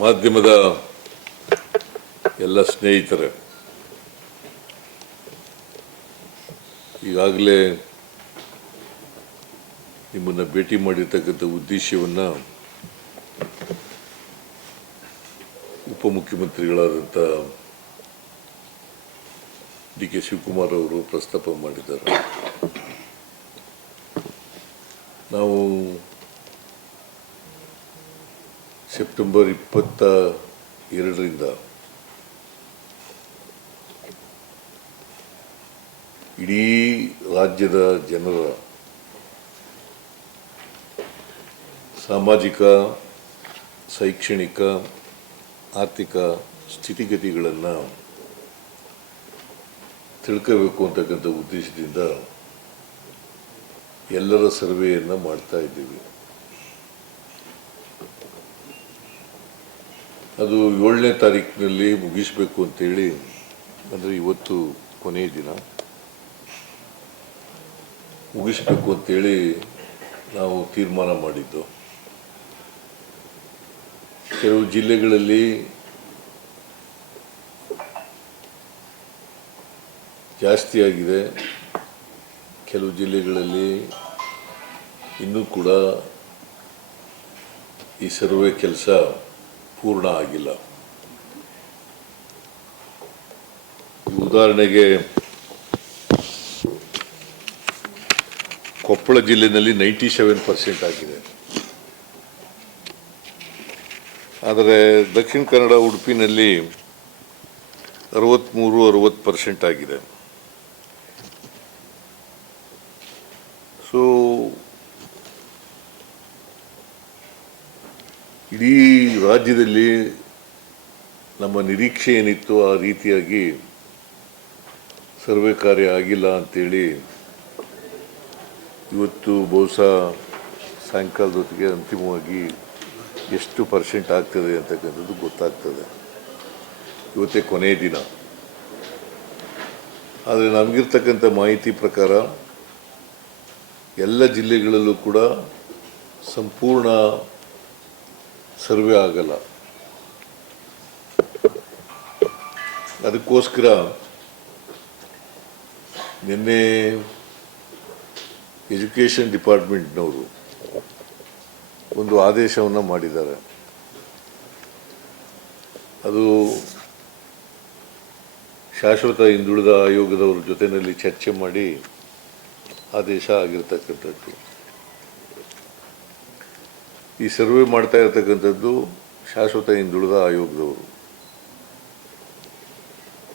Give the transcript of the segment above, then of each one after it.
ಮಾಧ್ಯಮದ ಎಲ್ಲ ಸ್ನೇಹಿತರೆ ಈಗಾಗಲೇ ನಿಮ್ಮನ್ನು ಭೇಟಿ ಮಾಡಿರ್ತಕ್ಕಂಥ ಉದ್ದೇಶವನ್ನು ಉಪಮುಖ್ಯಮಂತ್ರಿಗಳಾದಂಥ ಡಿ ಕೆ ಶಿವಕುಮಾರ್ ಅವರು ಪ್ರಸ್ತಾಪ ಮಾಡಿದ್ದಾರೆ ನಾವು ಸೆಪ್ಟೆಂಬರ್ ಇಪ್ಪತ್ತ ಎರಡರಿಂದ ಇಡೀ ರಾಜ್ಯದ ಜನರ ಸಾಮಾಜಿಕ ಶೈಕ್ಷಣಿಕ ಆರ್ಥಿಕ ಸ್ಥಿತಿಗತಿಗಳನ್ನು ತಿಳ್ಕೋಬೇಕು ಅಂತಕ್ಕಂಥ ಉದ್ದೇಶದಿಂದ ಎಲ್ಲರ ಸರ್ವೆಯನ್ನು ಮಾಡ್ತಾ ಇದ್ದೀವಿ ಅದು ಏಳನೇ ತಾರೀಕಿನಲ್ಲಿ ಮುಗಿಸಬೇಕು ಅಂತೇಳಿ ಅಂದರೆ ಇವತ್ತು ಕೊನೆಯ ದಿನ ಮುಗಿಸಬೇಕು ಅಂತೇಳಿ ನಾವು ತೀರ್ಮಾನ ಮಾಡಿದ್ದು ಕೆಲವು ಜಿಲ್ಲೆಗಳಲ್ಲಿ ಜಾಸ್ತಿ ಆಗಿದೆ ಕೆಲವು ಜಿಲ್ಲೆಗಳಲ್ಲಿ ಇನ್ನೂ ಕೂಡ ಈ ಸರ್ವೆ ಕೆಲಸ ಪೂರ್ಣ ಆಗಿಲ್ಲ ಉದಾಹರಣೆಗೆ ಕೊಪ್ಪಳ ಜಿಲ್ಲೆಯಲ್ಲಿ ನೈಂಟಿ ಸೆವೆನ್ ಪರ್ಸೆಂಟ್ ಆಗಿದೆ ಆದರೆ ದಕ್ಷಿಣ ಕನ್ನಡ ಉಡುಪಿನಲ್ಲಿ ಅರವತ್ತ್ಮೂರು ಅರವತ್ತು ಪರ್ಸೆಂಟ್ ಆಗಿದೆ ಸೊ ಇಡೀ ರಾಜ್ಯದಲ್ಲಿ ನಮ್ಮ ನಿರೀಕ್ಷೆ ಏನಿತ್ತು ಆ ರೀತಿಯಾಗಿ ಸರ್ವೆ ಕಾರ್ಯ ಆಗಿಲ್ಲ ಅಂತೇಳಿ ಇವತ್ತು ಬಹುಶಃ ಸಾಯಂಕಾಲದೊತ್ತಿಗೆ ಅಂತಿಮವಾಗಿ ಎಷ್ಟು ಪರ್ಸೆಂಟ್ ಆಗ್ತದೆ ಅಂತಕ್ಕಂಥದ್ದು ಗೊತ್ತಾಗ್ತದೆ ಇವತ್ತೇ ಕೊನೆಯ ದಿನ ಆದರೆ ನಮಗಿರ್ತಕ್ಕಂಥ ಮಾಹಿತಿ ಪ್ರಕಾರ ಎಲ್ಲ ಜಿಲ್ಲೆಗಳಲ್ಲೂ ಕೂಡ ಸಂಪೂರ್ಣ ಸರ್ವೆ ಆಗಲ್ಲ ಅದಕ್ಕೋಸ್ಕರ ನಿನ್ನೆ ಎಜುಕೇಷನ್ ಡಿಪಾರ್ಟ್ಮೆಂಟ್ನವರು ಒಂದು ಆದೇಶವನ್ನು ಮಾಡಿದ್ದಾರೆ ಅದು ಶಾಶ್ವತ ಹಿಂದುಳಿದ ಆಯೋಗದವ್ರ ಜೊತೆಯಲ್ಲಿ ಚರ್ಚೆ ಮಾಡಿ ಆದೇಶ ಆಗಿರ್ತಕ್ಕಂಥದ್ದು ಈ ಸರ್ವೆ ಮಾಡ್ತಾ ಇರತಕ್ಕಂಥದ್ದು ಶಾಶ್ವತ ಹಿಂದುಳಿದ ಆಯೋಗದವರು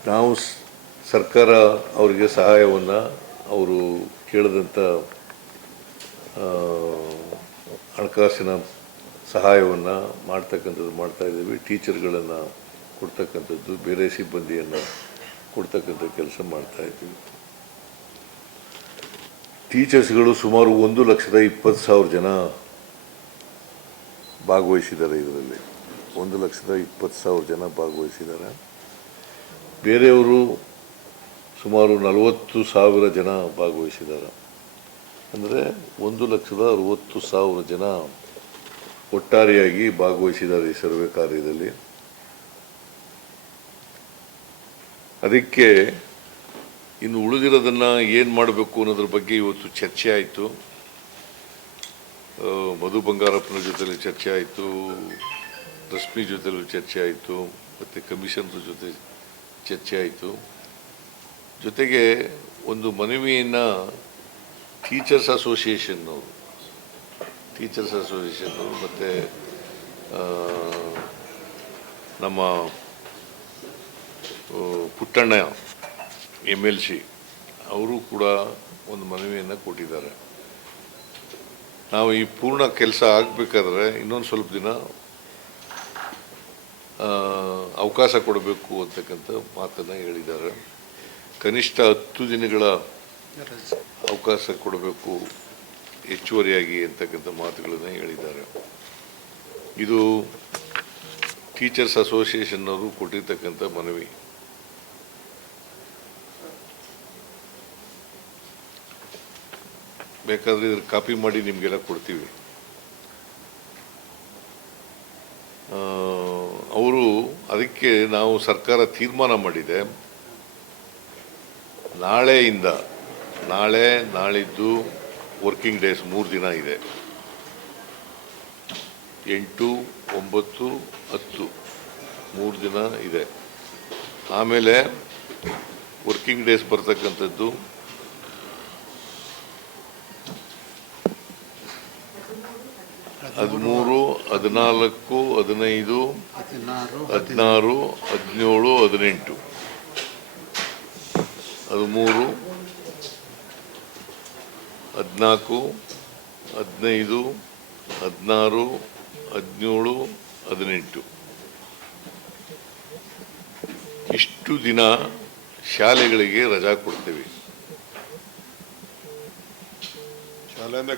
ನಾವು ಸರ್ಕಾರ ಅವರಿಗೆ ಸಹಾಯವನ್ನು ಅವರು ಕೇಳಿದಂಥ ಹಣಕಾಸಿನ ಸಹಾಯವನ್ನು ಮಾಡ್ತಕ್ಕಂಥದ್ದು ಮಾಡ್ತಾ ಇದ್ದೀವಿ ಟೀಚರ್ಗಳನ್ನು ಕೊಡ್ತಕ್ಕಂಥದ್ದು ಬೇರೆ ಸಿಬ್ಬಂದಿಯನ್ನು ಕೊಡ್ತಕ್ಕಂಥ ಕೆಲಸ ಮಾಡ್ತಾ ಇದ್ದೀವಿ ಟೀಚರ್ಸ್ಗಳು ಸುಮಾರು ಒಂದು ಲಕ್ಷದ ಇಪ್ಪತ್ತು ಸಾವಿರ ಜನ ಭಾಗವಹಿಸಿದ್ದಾರೆ ಇದರಲ್ಲಿ ಒಂದು ಲಕ್ಷದ ಇಪ್ಪತ್ತು ಸಾವಿರ ಜನ ಭಾಗವಹಿಸಿದ್ದಾರೆ ಬೇರೆಯವರು ಸುಮಾರು ನಲವತ್ತು ಸಾವಿರ ಜನ ಭಾಗವಹಿಸಿದ್ದಾರೆ ಅಂದರೆ ಒಂದು ಲಕ್ಷದ ಅರುವತ್ತು ಸಾವಿರ ಜನ ಒಟ್ಟಾರೆಯಾಗಿ ಭಾಗವಹಿಸಿದ್ದಾರೆ ಈ ಸರ್ವೆ ಕಾರ್ಯದಲ್ಲಿ ಅದಕ್ಕೆ ಇನ್ನು ಉಳಿದಿರೋದನ್ನು ಏನು ಮಾಡಬೇಕು ಅನ್ನೋದ್ರ ಬಗ್ಗೆ ಇವತ್ತು ಚರ್ಚೆ ಆಯಿತು ಮಧು ಬಂಗಾರಪ್ಪನ ಜೊತೆಲಿ ಚರ್ಚೆ ಆಯಿತು ರಶ್ಮಿ ಜೊತೆಲಿ ಚರ್ಚೆ ಆಯಿತು ಮತ್ತು ಕಮಿಷನ್ರ ಜೊತೆ ಚರ್ಚೆ ಆಯಿತು ಜೊತೆಗೆ ಒಂದು ಮನವಿಯನ್ನು ಟೀಚರ್ಸ್ ಅಸೋಸಿಯೇಷನ್ನವರು ಟೀಚರ್ಸ್ ಅಸೋಸಿಯೇಷನ್ನವರು ಮತ್ತು ನಮ್ಮ ಪುಟ್ಟಣ್ಣ ಎಮ್ ಎಲ್ ಸಿ ಅವರು ಕೂಡ ಒಂದು ಮನವಿಯನ್ನು ಕೊಟ್ಟಿದ್ದಾರೆ ನಾವು ಈ ಪೂರ್ಣ ಕೆಲಸ ಆಗಬೇಕಾದ್ರೆ ಇನ್ನೊಂದು ಸ್ವಲ್ಪ ದಿನ ಅವಕಾಶ ಕೊಡಬೇಕು ಅಂತಕ್ಕಂಥ ಮಾತನ್ನು ಹೇಳಿದ್ದಾರೆ ಕನಿಷ್ಠ ಹತ್ತು ದಿನಗಳ ಅವಕಾಶ ಕೊಡಬೇಕು ಹೆಚ್ಚುವರಿಯಾಗಿ ಅಂತಕ್ಕಂಥ ಮಾತುಗಳನ್ನು ಹೇಳಿದ್ದಾರೆ ಇದು ಟೀಚರ್ಸ್ ಅಸೋಸಿಯೇಷನ್ನವರು ಕೊಟ್ಟಿರ್ತಕ್ಕಂಥ ಮನವಿ ಬೇಕಾದರೆ ಇದ್ರ ಕಾಪಿ ಮಾಡಿ ನಿಮಗೆಲ್ಲ ಕೊಡ್ತೀವಿ ಅವರು ಅದಕ್ಕೆ ನಾವು ಸರ್ಕಾರ ತೀರ್ಮಾನ ಮಾಡಿದೆ ನಾಳೆಯಿಂದ ನಾಳೆ ನಾಳಿದ್ದು ವರ್ಕಿಂಗ್ ಡೇಸ್ ಮೂರು ದಿನ ಇದೆ ಎಂಟು ಒಂಬತ್ತು ಹತ್ತು ಮೂರು ದಿನ ಇದೆ ಆಮೇಲೆ ವರ್ಕಿಂಗ್ ಡೇಸ್ ಬರ್ತಕ್ಕಂಥದ್ದು ಹದಿಮೂರು ಹದಿನಾಲ್ಕು ಹದಿನೈದು ಹದಿನಾರು ಹದಿನೇಳು ಹದಿನೆಂಟು ಹದಿಮೂರು ಹದಿನಾಲ್ಕು ಹದಿನೈದು ಹದಿನಾರು ಹದಿನೇಳು ಹದಿನೆಂಟು ಇಷ್ಟು ದಿನ ಶಾಲೆಗಳಿಗೆ ರಜಾ ಕೊಡ್ತೇವೆ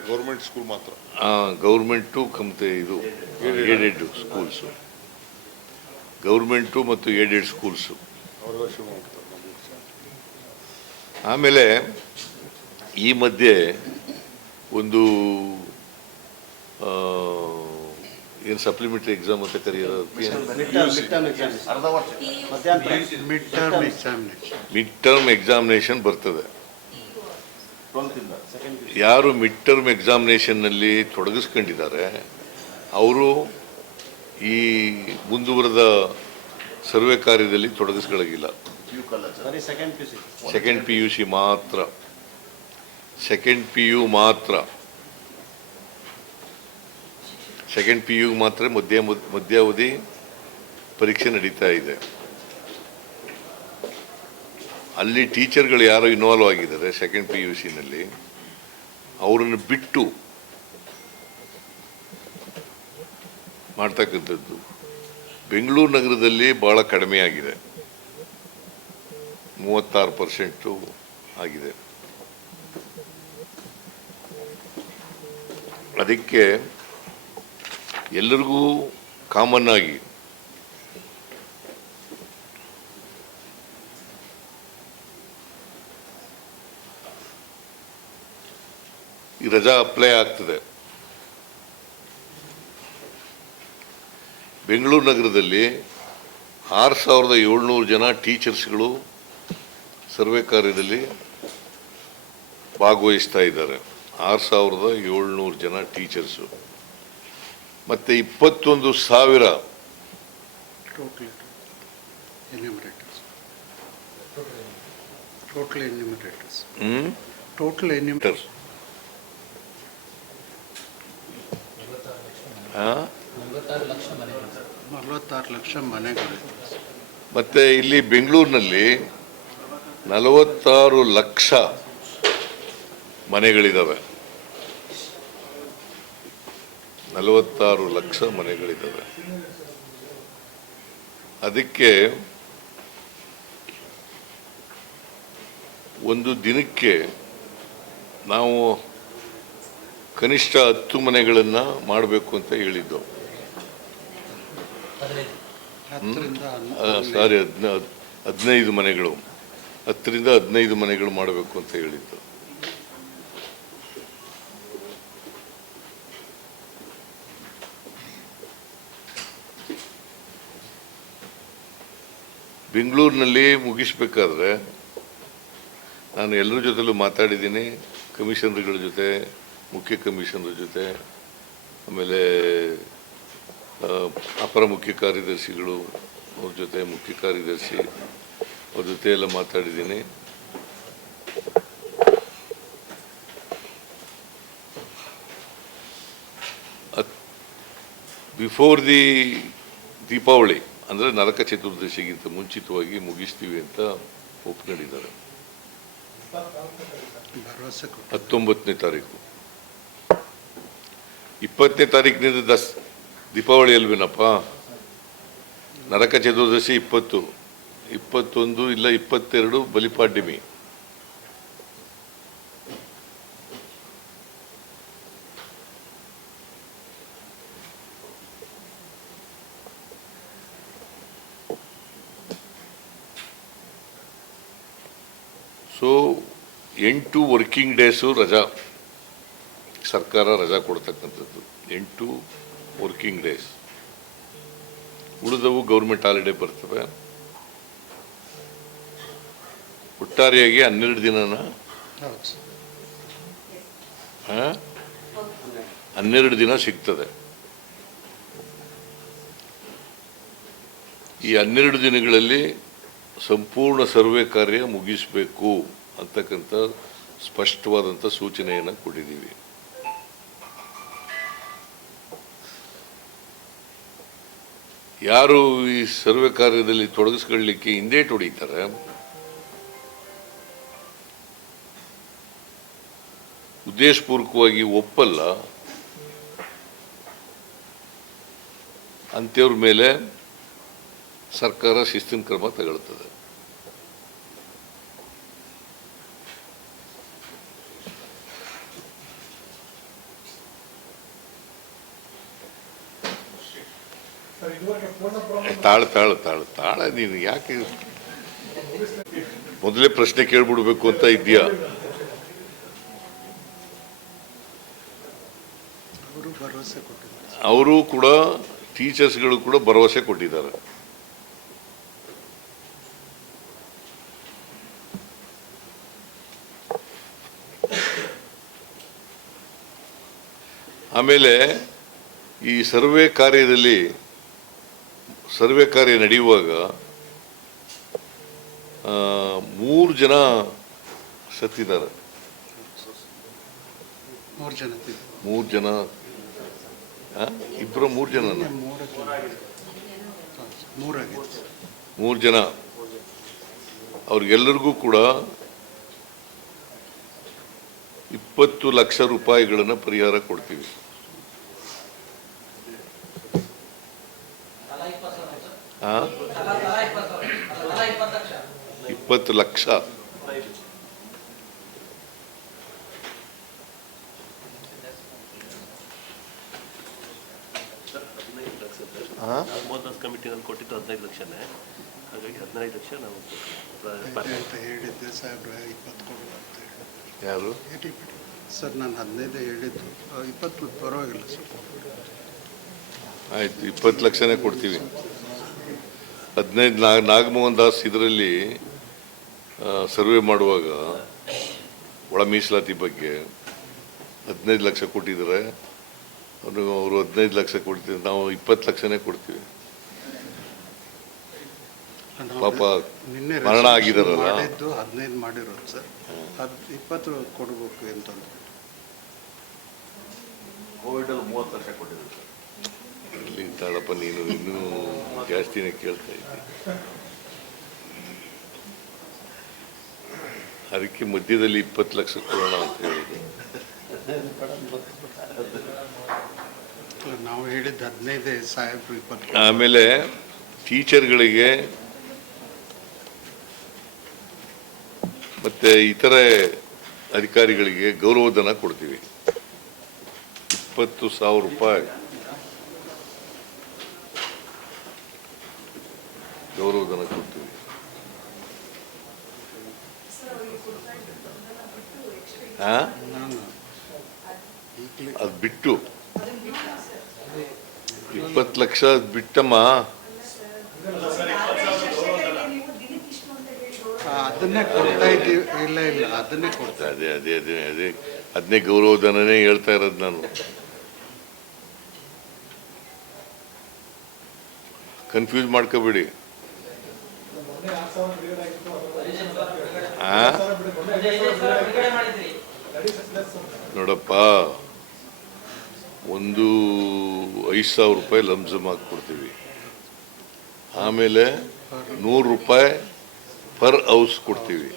ಗೌರ್ಮೆಂಟ್ ಸ್ಕೂಲ್ ಮಾತ್ರ ಗೌರ್ಮೆಂಟು ಕಮತೆ ಇದು ಏಡೆಡ್ ಸ್ಕೂಲ್ಸು ಗೌರ್ಮೆಂಟು ಮತ್ತು ಏಡೆಡ್ ಸ್ಕೂಲ್ಸು ಆಮೇಲೆ ಈ ಮಧ್ಯೆ ಒಂದು ಏನು ಸಪ್ಲಿಮೆಂಟರಿ ಎಕ್ಸಾಮ್ ಅಂತ ಕರೆಯೋದು ಮಿಡ್ ಟರ್ಮ್ ಎಕ್ಸಾಮಿನೇಷನ್ ಬರ್ತದೆ ಯಾರು ಮಿಡ್ ಟರ್ಮ್ ಎಕ್ಸಾಮಿನೇಷನ್ನಲ್ಲಿ ತೊಡಗಿಸ್ಕೊಂಡಿದ್ದಾರೆ ಅವರು ಈ ಮುಂದುವರೆದ ಸರ್ವೆ ಕಾರ್ಯದಲ್ಲಿ ತೊಡಗಿಸ್ಕೊಳ್ಳಿಲ್ಲ ಸೆಕೆಂಡ್ ಪಿ ಯು ಸಿ ಮಾತ್ರ ಸೆಕೆಂಡ್ ಪಿ ಯು ಮಾತ್ರ ಸೆಕೆಂಡ್ ಪಿ ಯು ಮಾತ್ರ ಮಧ್ಯ ಮಧ್ಯಾವಧಿ ಪರೀಕ್ಷೆ ನಡೀತಾ ಇದೆ ಅಲ್ಲಿ ಟೀಚರ್ಗಳು ಯಾರು ಇನ್ವಾಲ್ವ್ ಆಗಿದ್ದಾರೆ ಸೆಕೆಂಡ್ ಪಿ ಯು ಸಿನಲ್ಲಿ ಅವರನ್ನು ಬಿಟ್ಟು ಮಾಡ್ತಕ್ಕಂಥದ್ದು ಬೆಂಗಳೂರು ನಗರದಲ್ಲಿ ಭಾಳ ಕಡಿಮೆ ಆಗಿದೆ ಮೂವತ್ತಾರು ಪರ್ಸೆಂಟು ಆಗಿದೆ ಅದಕ್ಕೆ ಎಲ್ಲರಿಗೂ ಕಾಮನ್ ಆಗಿ ಈ ರಜಾ ಅಪ್ಲೈ ಆಗ್ತದೆ ಬೆಂಗಳೂರು ನಗರದಲ್ಲಿ ಆರು ಸಾವಿರದ ಏಳ್ನೂರು ಜನ ಟೀಚರ್ಸ್ಗಳು ಸರ್ವೆ ಕಾರ್ಯದಲ್ಲಿ ಭಾಗವಹಿಸ್ತಾ ಇದ್ದಾರೆ ಆರು ಸಾವಿರದ ಏಳ್ನೂರು ಜನ ಟೀಚರ್ಸು ಮತ್ತು ಇಪ್ಪತ್ತೊಂದು ಸಾವಿರ ಟೋಟಲ್ ಎನ್ಯೂಮರೇಟರ್ಸ್ ಮತ್ತೆ ಇಲ್ಲಿ ಬೆಂಗಳೂರಿನಲ್ಲಿ ನಲವತ್ತಾರು ಲಕ್ಷ ಮನೆಗಳಿದ್ದಾವೆ ನಲವತ್ತಾರು ಲಕ್ಷ ಮನೆಗಳಿದ್ದಾವೆ ಅದಕ್ಕೆ ಒಂದು ದಿನಕ್ಕೆ ನಾವು ಕನಿಷ್ಠ ಹತ್ತು ಮನೆಗಳನ್ನು ಮಾಡಬೇಕು ಅಂತ ಹೇಳಿದ್ದು ಸಾರಿ ಹದಿನ ಹದಿನೈದು ಮನೆಗಳು ಹತ್ತರಿಂದ ಹದಿನೈದು ಮನೆಗಳು ಮಾಡಬೇಕು ಅಂತ ಹೇಳಿದ್ದು ಬೆಂಗಳೂರಿನಲ್ಲಿ ಮುಗಿಸ್ಬೇಕಾದ್ರೆ ನಾನು ಎಲ್ಲರ ಜೊತೆಲೂ ಮಾತಾಡಿದ್ದೀನಿ ಕಮಿಷನರ್ಗಳ ಜೊತೆ ಮುಖ್ಯ ಕಮಿಷನರ್ ಜೊತೆ ಆಮೇಲೆ ಅಪರ ಮುಖ್ಯ ಕಾರ್ಯದರ್ಶಿಗಳು ಅವ್ರ ಜೊತೆ ಮುಖ್ಯ ಕಾರ್ಯದರ್ಶಿ ಅವ್ರ ಜೊತೆ ಎಲ್ಲ ಮಾತಾಡಿದ್ದೀನಿ ಬಿಫೋರ್ ದಿ ದೀಪಾವಳಿ ಅಂದರೆ ನರಕ ಚತುರ್ದಶಿಗಿಂತ ಮುಂಚಿತವಾಗಿ ಮುಗಿಸ್ತೀವಿ ಅಂತ ಒಪ್ಕೊಂಡಿದ್ದಾರೆ ಹತ್ತೊಂಬತ್ತನೇ ತಾರೀಕು ಇಪ್ಪತ್ತನೇ ತಾರೀಕಿನಿಂದ ದಸ್ ದೀಪಾವಳಿ ಅಲ್ವೇನಪ್ಪ ನರಕ ಚತುರ್ದಶಿ ಇಪ್ಪತ್ತು ಇಪ್ಪತ್ತೊಂದು ಇಲ್ಲ ಇಪ್ಪತ್ತೆರಡು ಬಲಿಪಾಡ್ಯಮಿ ಸೊ ಎಂಟು ವರ್ಕಿಂಗ್ ಡೇಸು ರಜಾ ಸರ್ಕಾರ ರಜಾ ಕೊಡ್ತಕ್ಕಂಥದ್ದು ಎಂಟು ವರ್ಕಿಂಗ್ ಡೇಸ್ ಉಳಿದವು ಗೌರ್ಮೆಂಟ್ ಹಾಲಿಡೇ ಬರ್ತವೆ ಒಟ್ಟಾರೆಯಾಗಿ ಹನ್ನೆರಡು ದಿನನ ಹನ್ನೆರಡು ದಿನ ಸಿಗ್ತದೆ ಈ ಹನ್ನೆರಡು ದಿನಗಳಲ್ಲಿ ಸಂಪೂರ್ಣ ಸರ್ವೆ ಕಾರ್ಯ ಮುಗಿಸಬೇಕು ಅಂತಕ್ಕಂಥ ಸ್ಪಷ್ಟವಾದಂಥ ಸೂಚನೆಯನ್ನು ಕೊಟ್ಟಿದ್ದೀವಿ ಯಾರು ಈ ಸರ್ವೆ ಕಾರ್ಯದಲ್ಲಿ ತೊಡಗಿಸ್ಕೊಳ್ಳಲಿಕ್ಕೆ ಹಿಂದೆ ಹೊಡಿತಾರೆ ಉದ್ದೇಶಪೂರ್ವಕವಾಗಿ ಒಪ್ಪಲ್ಲ ಅಂಥವ್ರ ಮೇಲೆ ಸರ್ಕಾರ ಶಿಸ್ತಿನ ಕ್ರಮ ತಗೊಳ್ತದೆ ತಾಳು ತಾಳ ತಾಳು ತಾಳ ನೀನು ಯಾಕೆ ಮೊದಲೇ ಪ್ರಶ್ನೆ ಕೇಳ್ಬಿಡ್ಬೇಕು ಅಂತ ಇದೆಯಾ ಅವರು ಕೂಡ ಟೀಚರ್ಸ್ಗಳು ಕೂಡ ಭರವಸೆ ಕೊಟ್ಟಿದ್ದಾರೆ ಆಮೇಲೆ ಈ ಸರ್ವೆ ಕಾರ್ಯದಲ್ಲಿ ಸರ್ವೆ ಕಾರ್ಯ ನಡೆಯುವಾಗ ಮೂರು ಜನ ಸತ್ತಿದ್ದಾರೆ ಮೂರು ಜನ ಇಬ್ಬರು ಮೂರು ಜನ ಮೂರು ಜನ ಅವ್ರಿಗೆಲ್ಲರಿಗೂ ಕೂಡ ಇಪ್ಪತ್ತು ಲಕ್ಷ ರೂಪಾಯಿಗಳನ್ನು ಪರಿಹಾರ ಕೊಡ್ತೀವಿ ಇಪ್ಪತ್ತು ಲಕ್ಷ ಕೊಟ್ಟಿದ್ದು ಹದಿನೈದು ಲಕ್ಷನೇ ಹಾಗಾಗಿ ಹದಿನೈದು ಲಕ್ಷ ನಾವು ಇಪ್ಪತ್ತು ಅಂತ ಯಾರು ಸರ್ ನಾನು ಹದಿನೈದು ಹೇಳಿದ್ದು ಇಪ್ಪತ್ತು ಪರವಾಗಿಲ್ಲ ಸರ್ ಆಯ್ತು ಇಪ್ಪತ್ತು ಲಕ್ಷನೇ ಕೊಡ್ತೀವಿ ಹದಿನೈದು ನಾಗ ನಾಗಮೋಹನ್ ದಾಸ್ ಇದರಲ್ಲಿ ಸರ್ವೆ ಮಾಡುವಾಗ ಒಳ ಮೀಸಲಾತಿ ಬಗ್ಗೆ ಹದಿನೈದು ಲಕ್ಷ ಕೊಟ್ಟಿದ್ದಾರೆ ಅವ್ರು ಅವರು ಹದಿನೈದು ಲಕ್ಷ ಕೊಡ್ತೀವಿ ನಾವು ಇಪ್ಪತ್ತು ಲಕ್ಷನೇ ಕೊಡ್ತೀವಿ ಪಾಪ ಮರಣ ಆಗಿದಾರಲ್ಲ ಹದಿನೈದು ಮಾಡಿರೋದು ಸರ್ ಇಪ್ಪತ್ತು ಕೊಡಬೇಕು ಅಂತಂದ್ರೆ ಕೋವಿಡಲ್ಲಿ ಮೂವತ್ತು ಲಕ್ಷ ಕೊಟ್ಟಿದ್ದಾರೆ ಇಲ್ಲಿ ತಾಳಪ್ಪ ನೀನು ಇನ್ನೂ ಜಾಸ್ತಿನೇ ಕೇಳ್ತಾ ಇದ್ದೆ ಅದಕ್ಕೆ ಮಧ್ಯದಲ್ಲಿ ಇಪ್ಪತ್ತು ಲಕ್ಷ ಕೊಡೋಣ ಅಂತ ಹೇಳಿದೆ ನಾವು ಹೇಳಿದ್ದು ಹದಿನೈದು ಇಪ್ಪತ್ತು ಆಮೇಲೆ ಟೀಚರ್ಗಳಿಗೆ ಮತ್ತೆ ಇತರೆ ಅಧಿಕಾರಿಗಳಿಗೆ ಗೌರವಧನ ಕೊಡ್ತೀವಿ ಇಪ್ಪತ್ತು ಸಾವಿರ ರೂಪಾಯಿ ಗೌರವಧನ ಕೊಡ್ತೀವಿ ಅದು ಬಿಟ್ಟು ಇಪ್ಪತ್ತು ಲಕ್ಷ ಬಿಟ್ಟಮ್ಮ ಅದನ್ನೇ ಕೊಡ್ತಾ ಇದ್ದೀವಿ ಅದೇ ಅದೇ ಅದೇ ಅದೇ ಅದನ್ನೇ ಗೌರವಧನನೇ ಹೇಳ್ತಾ ಇರೋದು ನಾನು ಕನ್ಫ್ಯೂಸ್ ಮಾಡ್ಕೋಬೇಡಿ ನೋಡಪ್ಪ ಒಂದು ಐದು ಸಾವಿರ ರೂಪಾಯಿ ಲಂಜಮ್ ಹಾಕ್ಬಿಡ್ತೀವಿ ಆಮೇಲೆ ನೂರು ರೂಪಾಯಿ ಪರ್ ಹೌಸ್ ಕೊಡ್ತೀವಿ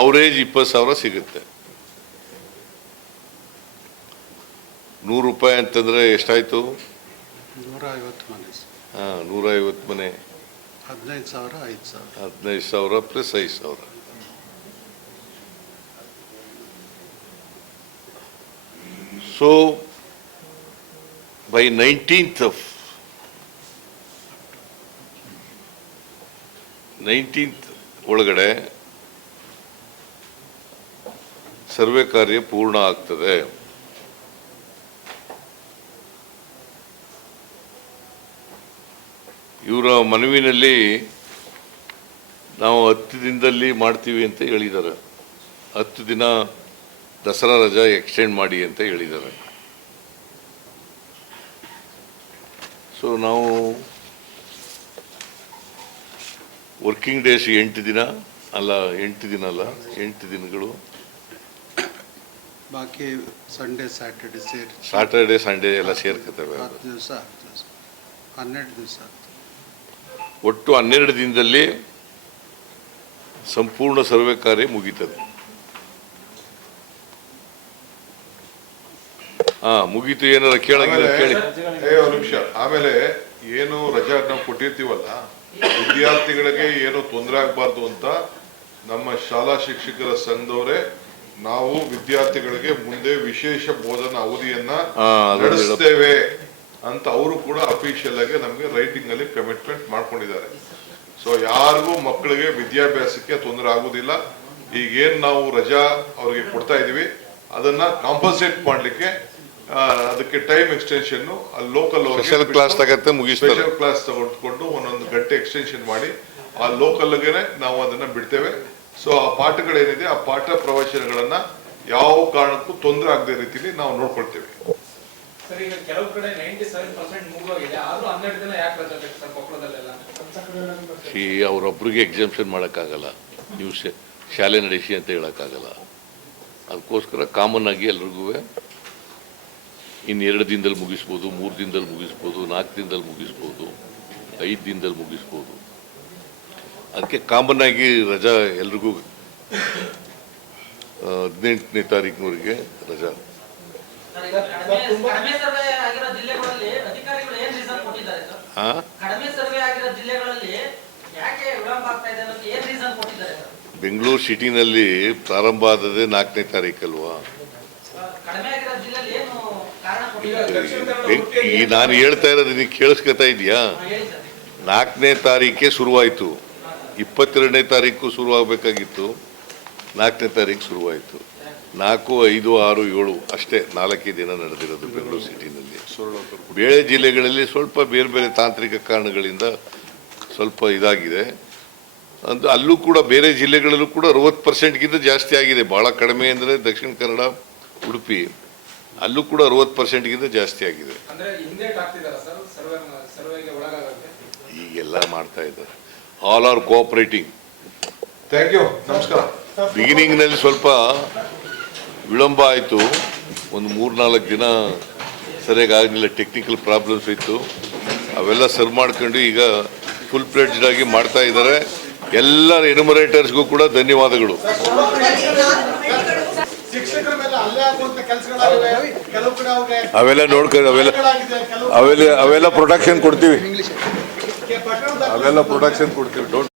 ಅವರೇಜ್ ಇಪ್ಪತ್ತು ಸಾವಿರ ಸಿಗುತ್ತೆ ನೂರು ರೂಪಾಯಿ ಅಂತಂದ್ರೆ ಎಷ್ಟಾಯ್ತು ನೂರೈವತ್ತು ಮನೆ ಹದಿನೈದು ಸಾವಿರ ಐದು ಸಾವಿರ ಹದಿನೈದು ಸಾವಿರ ಪ್ಲಸ್ ಐದು ಸಾವಿರ so by nineteenth of nineteenth ಒಳಗಡೆ ಸರ್ವೆ ಕಾರ್ಯ ಪೂರ್ಣ ಆಗ್ತದೆ ಇವರ ಮನವಿನಲ್ಲಿ ನಾವು ಹತ್ತು ದಿನದಲ್ಲಿ ಮಾಡ್ತೀವಿ ಅಂತ ಹೇಳಿದ್ದಾರೆ ಹತ್ತು ದಿನ ದಸರಾ ರಜಾ ಎಕ್ಸ್ಟೆಂಡ್ ಮಾಡಿ ಅಂತ ಹೇಳಿದ್ದಾರೆ ಸೊ ನಾವು ವರ್ಕಿಂಗ್ ಡೇಸ್ ಎಂಟು ದಿನ ಅಲ್ಲ ಎಂಟು ದಿನ ಅಲ್ಲ ಎಂಟು ದಿನಗಳು ಬಾಕಿ ಸಂಡೇ ಸ್ಯಾಟರ್ಡೆ ಸೇರಿ ಸ್ಯಾಟರ್ಡೆ ಸಂಡೇ ಎಲ್ಲ ಸೇರ್ಕತ್ತವೆ ದಿವಸ ಹನ್ನೆರಡು ದಿವಸ ಒಟ್ಟು ಹನ್ನೆರಡು ದಿನದಲ್ಲಿ ಸಂಪೂರ್ಣ ಸರ್ವೆ ಕಾರ್ಯ ಮುಗೀತದೆ ಹಾ ಮುಗೀತು ಏನಾರ ಕೇಳಂಗಿಲ್ಲ ಕೇಳಿ ನಿಮಿಷ ಆಮೇಲೆ ಏನು ರಜಾ ನಾವು ಕೊಟ್ಟಿರ್ತೀವಲ್ಲ ವಿದ್ಯಾರ್ಥಿಗಳಿಗೆ ಏನು ತೊಂದರೆ ಆಗ್ಬಾರ್ದು ಅಂತ ನಮ್ಮ ಶಾಲಾ ಶಿಕ್ಷಕರ ಸಂಘದವರೇ ನಾವು ವಿದ್ಯಾರ್ಥಿಗಳಿಗೆ ಮುಂದೆ ವಿಶೇಷ ಬೋಧನಾ ಅವಧಿಯನ್ನ ನಡೆಸುತ್ತೇವೆ ಅಂತ ಅವರು ಕೂಡ ಅಫಿಷಿಯಲ್ ಆಗಿ ನಮಗೆ ರೈಟಿಂಗ್ ಅಲ್ಲಿ ಕಮಿಟ್ಮೆಂಟ್ ಮಾಡ್ಕೊಂಡಿದ್ದಾರೆ ಸೊ ಯಾರಿಗೂ ಮಕ್ಕಳಿಗೆ ವಿದ್ಯಾಭ್ಯಾಸಕ್ಕೆ ತೊಂದರೆ ಈಗ ಈಗೇನ್ ನಾವು ರಜಾ ಅವರಿಗೆ ಕೊಡ್ತಾ ಇದೀವಿ ಅದನ್ನ ಕಾಂಪನ್ಸೇಟ್ ಮಾಡ್ಲಿಕ್ಕೆ ಅದಕ್ಕೆ ಟೈಮ್ ಎಕ್ಸ್ಟೆನ್ಷನ್ ಅಲ್ಲಿ ಲೋಕಲ್ ಕ್ಲಾಸ್ ತಗತ್ತೆ ಸ್ಪೆಷಲ್ ಕ್ಲಾಸ್ ತಗೊಂಡ್ಕೊಂಡು ಒಂದೊಂದು ಗಂಟೆ ಎಕ್ಸ್ಟೆನ್ಷನ್ ಮಾಡಿ ಆ ಲೋಕಲ್ಗೆ ನಾವು ಅದನ್ನ ಬಿಡ್ತೇವೆ ಸೊ ಆ ಪಾಠಗಳೇನಿದೆ ಆ ಪಾಠ ಪ್ರವಚನಗಳನ್ನ ಯಾವ ಕಾರಣಕ್ಕೂ ತೊಂದರೆ ಆಗದೆ ರೀತಿಲಿ ನಾವು ನೋಡ್ಕೊಳ್ತೇವೆ ಸರ್ ಈಗ ಕೆಲವು ಕಡೆ ದಿನ ಈ ಎಕ್ಸಾಮ್ಷನ್ ಮಾಡೋಕ್ಕಾಗಲ್ಲ ನೀವು ಶಾಲೆ ನಡೆಸಿ ಅಂತ ಹೇಳೋಕ್ಕಾಗಲ್ಲ ಅದಕ್ಕೋಸ್ಕರ ಕಾಮನ್ ಆಗಿ ಎಲ್ರಿಗೂ ಇನ್ನೆರಡು ದಿನದಲ್ಲಿ ಮುಗಿಸ್ಬೋದು ಮೂರು ದಿನದಲ್ಲಿ ಮುಗಿಸ್ಬೋದು ನಾಲ್ಕು ದಿನದಲ್ಲಿ ಮುಗಿಸ್ಬೋದು ಐದು ದಿನದಲ್ಲಿ ಮುಗಿಸ್ಬೋದು ಅದಕ್ಕೆ ಕಾಮನ್ ಆಗಿ ರಜಾ ಎಲ್ರಿಗೂ ಹದಿನೆಂಟನೇ ತಾರೀಕಿನವರೆಗೆ ರಜಾ ಬೆಂಗಳೂರು ಸಿಟಿನಲ್ಲಿ ಪ್ರಾರಂಭ ಆದದೇ ನಾಲ್ಕನೇ ತಾರೀಕಲ್ವಾ ಈ ನಾನು ಹೇಳ್ತಾ ಇರೋದು ನೀವು ಕೇಳಿಸ್ಕೊತಾ ಇದೆಯಾ ನಾಲ್ಕನೇ ತಾರೀಕೆ ಶುರುವಾಯಿತು ಇಪ್ಪತ್ತೆರಡನೇ ತಾರೀಕು ಶುರುವಾಗಬೇಕಾಗಿತ್ತು ನಾಲ್ಕನೇ ತಾರೀಕು ಶುರುವಾಯಿತು ನಾಲ್ಕು ಐದು ಆರು ಏಳು ಅಷ್ಟೇ ನಾಲ್ಕೇ ದಿನ ನಡೆದಿರೋದು ಬೆಂಗಳೂರು ಸಿಟಿನಲ್ಲಿ ಬೇರೆ ಜಿಲ್ಲೆಗಳಲ್ಲಿ ಸ್ವಲ್ಪ ಬೇರೆ ಬೇರೆ ತಾಂತ್ರಿಕ ಕಾರಣಗಳಿಂದ ಸ್ವಲ್ಪ ಇದಾಗಿದೆ ಅಂತ ಅಲ್ಲೂ ಕೂಡ ಬೇರೆ ಜಿಲ್ಲೆಗಳಲ್ಲೂ ಕೂಡ ಅರವತ್ತು ಪರ್ಸೆಂಟ್ಗಿಂತ ಜಾಸ್ತಿ ಆಗಿದೆ ಭಾಳ ಕಡಿಮೆ ಅಂದರೆ ದಕ್ಷಿಣ ಕನ್ನಡ ಉಡುಪಿ ಅಲ್ಲೂ ಕೂಡ ಅರವತ್ತು ಪರ್ಸೆಂಟ್ಗಿಂತ ಜಾಸ್ತಿ ಆಗಿದೆ ಈಗೆಲ್ಲ ಮಾಡ್ತಾ ಇದ್ದಾರೆ all are cooperating thank you ನಮಸ್ಕಾರ ಬಿಗಿನಿಂಗ್ನಲ್ಲಿ ಸ್ವಲ್ಪ ವಿಳಂಬ ಆಯಿತು ಒಂದು ಮೂರ್ನಾಲ್ಕು ದಿನ ಸರಿಯಾಗಿ ಆಗಲಿಲ್ಲ ಟೆಕ್ನಿಕಲ್ ಪ್ರಾಬ್ಲಮ್ಸ್ ಇತ್ತು ಅವೆಲ್ಲ ಸರ್ ಮಾಡ್ಕೊಂಡು ಈಗ ಫುಲ್ ಪ್ಲೇಡ್ಜ್ ಆಗಿ ಮಾಡ್ತಾ ಇದ್ದಾರೆ ಎಲ್ಲ ಎನ್ಯುಮರೇಟರ್ಸ್ಗೂ ಕೂಡ ಧನ್ಯವಾದಗಳು ಅವೆಲ್ಲ ನೋಡ್ಕೊಂಡು ಅವೆಲ್ಲ ಅವೆಲ್ಲ ಅವೆಲ್ಲ ಪ್ರೊಡಕ್ಷನ್ ಕೊಡ್ತೀವಿ ಅವೆಲ್ಲ ಪ್ರೊಡಕ್ಷನ್ ಕೊಡ್ತೀವಿ